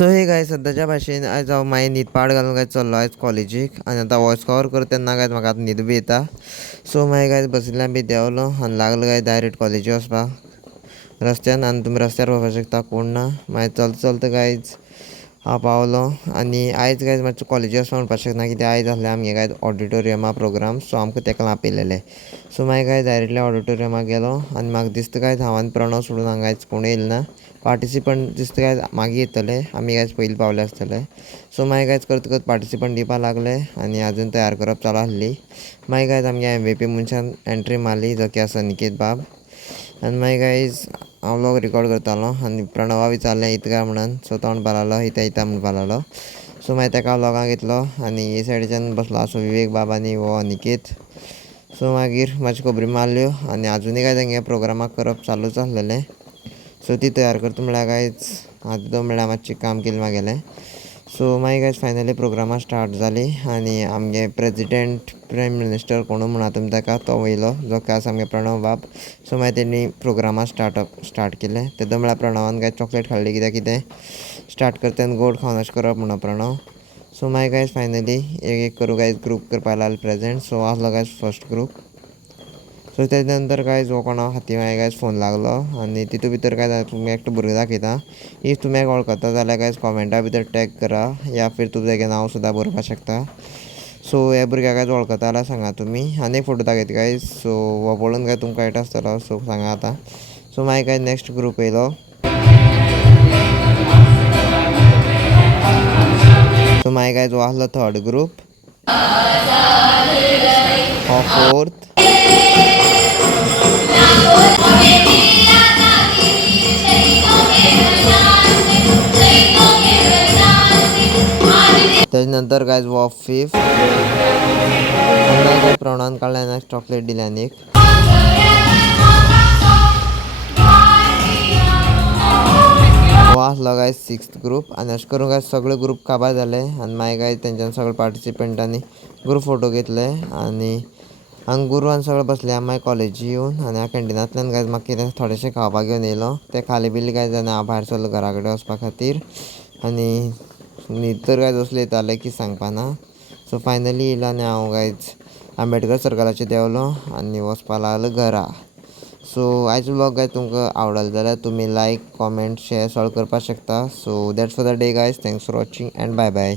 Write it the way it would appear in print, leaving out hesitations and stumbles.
So हे काय सध्याच्या भाशेन आयज हांव मागीर न्हीद पाड घालून काय चल्लो आयज कॉलेजीक आनी आतां वॉयस कवर करता तेन्ना काय म्हाका आतां न्हीद बी येता. सो मागीर काय बशिल्ल्यान बी देंवलो आनी लागलो काय डायरेक्ट कॉलेजी वचपाक रस्त्यान. आनी तुमी रस्त्यार पळोवपाक शकता कोण ना. मागीर चलता चलता गायज हांव पावलो आनी आयज गायज मातसो कॉलेजी वचपाक म्हणपाक शकना कित्याक आयज आसलें आमगे काय ऑडिटोरियमा प्रोग्राम. सो आमकां ताका आपयलेले. सो मागीर काय डायरेक्टली ऑडिटोरियमाक गेलो आनी म्हाका दिसता काय हांव आनी प्रणव सोडून हांगा आयज कोण येयले ना. पार्टिसिपंट दिसता काय मागीर येतले, आमी काय पयलीं पावले आसतले. सो मागीर कांयच करता करता पार्टिसिपंट दिवपाक लागले आनी आजून तयार करप चालू आसली. मागीर काय आमगे MVP मनशान एंट्री मारली जो की आसा निकेत बाब. आनी मागीर गायज हांव व्लॉग रिकॉर्ड करतालो आनी प्रणवा विचारलें येता काय म्हणून. सो तोंड बारालो येता येता म्हणून बारालो. सो मागीर ताका व्लॉगाक घेतलो आनी हे सायडीच्यान बसलो आसो विवेक बाब आनी हो अनिकेत. सो मागीर मातश्यो खबरी मारल्यो आनी आजुनूय काय तेंगे प्रोग्रामाक करप चालूच आसलेलें. सो ती तयार करता म्हणल्यार गायज आतां म्हणल्यार मातशें काम केलें म्हागेलें. सो मागीर गायज फायनली प्रोग्रामा स्टार्ट जाली आनी आमगे प्रेजिडेंट प्रायम मिनिस्टर कोणू म्हणा तुमी ताका तो वयलो जो की आसा आमगे प्रणव बाब. सो मागीर तेणी प्रोग्रामा स्टार्ट केलें. तेदो म्हळ्यार प्रणवान काय चॉकलेट खाल्ली कित्याक कितें स्टार्ट करता तेन्ना गोड खावन अशें करप म्हणो प्रणव. सो मागीर गायज फायनली एक एक करून गायज ग्रूप करपाक लागले प्रेजेंट. सो आसलो गायज फर्स्ट ग्रूप. सो तेज्या नंतर गायज हो कोणा हाती मागीर गायज फोन लागलो आनी तितूंत भितर काय तुमकां एकटो भुरगो दाखयता. इफ तुमी वळखता जाल्यार गायज कॉमेंटा भितर टॅग करा या फिर तुमी तेगे नांव सुद्दां बरोवपाक शकता. सो ह्या भुरग्याक गायज वळखता जाल्यार सांगा तुमी. आनी एक फोटो दाखयता गायज. सो हो पळोवन काय तुमकां कळटा आसतलो. सो सांगा आतां. सो मागीर काय नेक्स्ट ग्रूप येयलो. सो मागीर गायज हो आसलो थर्ड ग्रूप. हो फोर्थ. तेज नंतर गायज हो फिफ्थ. मागीर प्रणवान काडलें नेक्स्ट चॉकलेट दिली आनीक. हो आसलो गायज सिक्स्थ ग्रूप. आनी अशें करून गायज सगळे ग्रूप काबार जाले आनी मागीर गायज तेंच्यानी सगळे पार्टिसिपंटांनी ग्रूप फोटो घेतले आनी हांगा गुरूवान सगळे बसले आमी मागीर कॉलेजी येवन आनी हांव कॅन्टिनांतल्यान गायज म्हाका कितें थोडेंशें खावपाक घेवन येयलो. तें खालें बिलें गायज आनी हांव भायर सरलो घरा कडेन वचपा खातीर. आनी न्हीद तर गायज असली येताले की सांगपा ना. सो फायनली येयलो आनी हांव गायज आंबेडकर सर्कलाचेर देंवलो आनी वचपाक लागलो घरा. सो आयचो व्लॉग गायज तुमकां आवडलो जाल्यार तुमी लायक कॉमेंट शेअर सगळें करपाक शकता. So that's for the day guys. Thanks for watching and bye bye.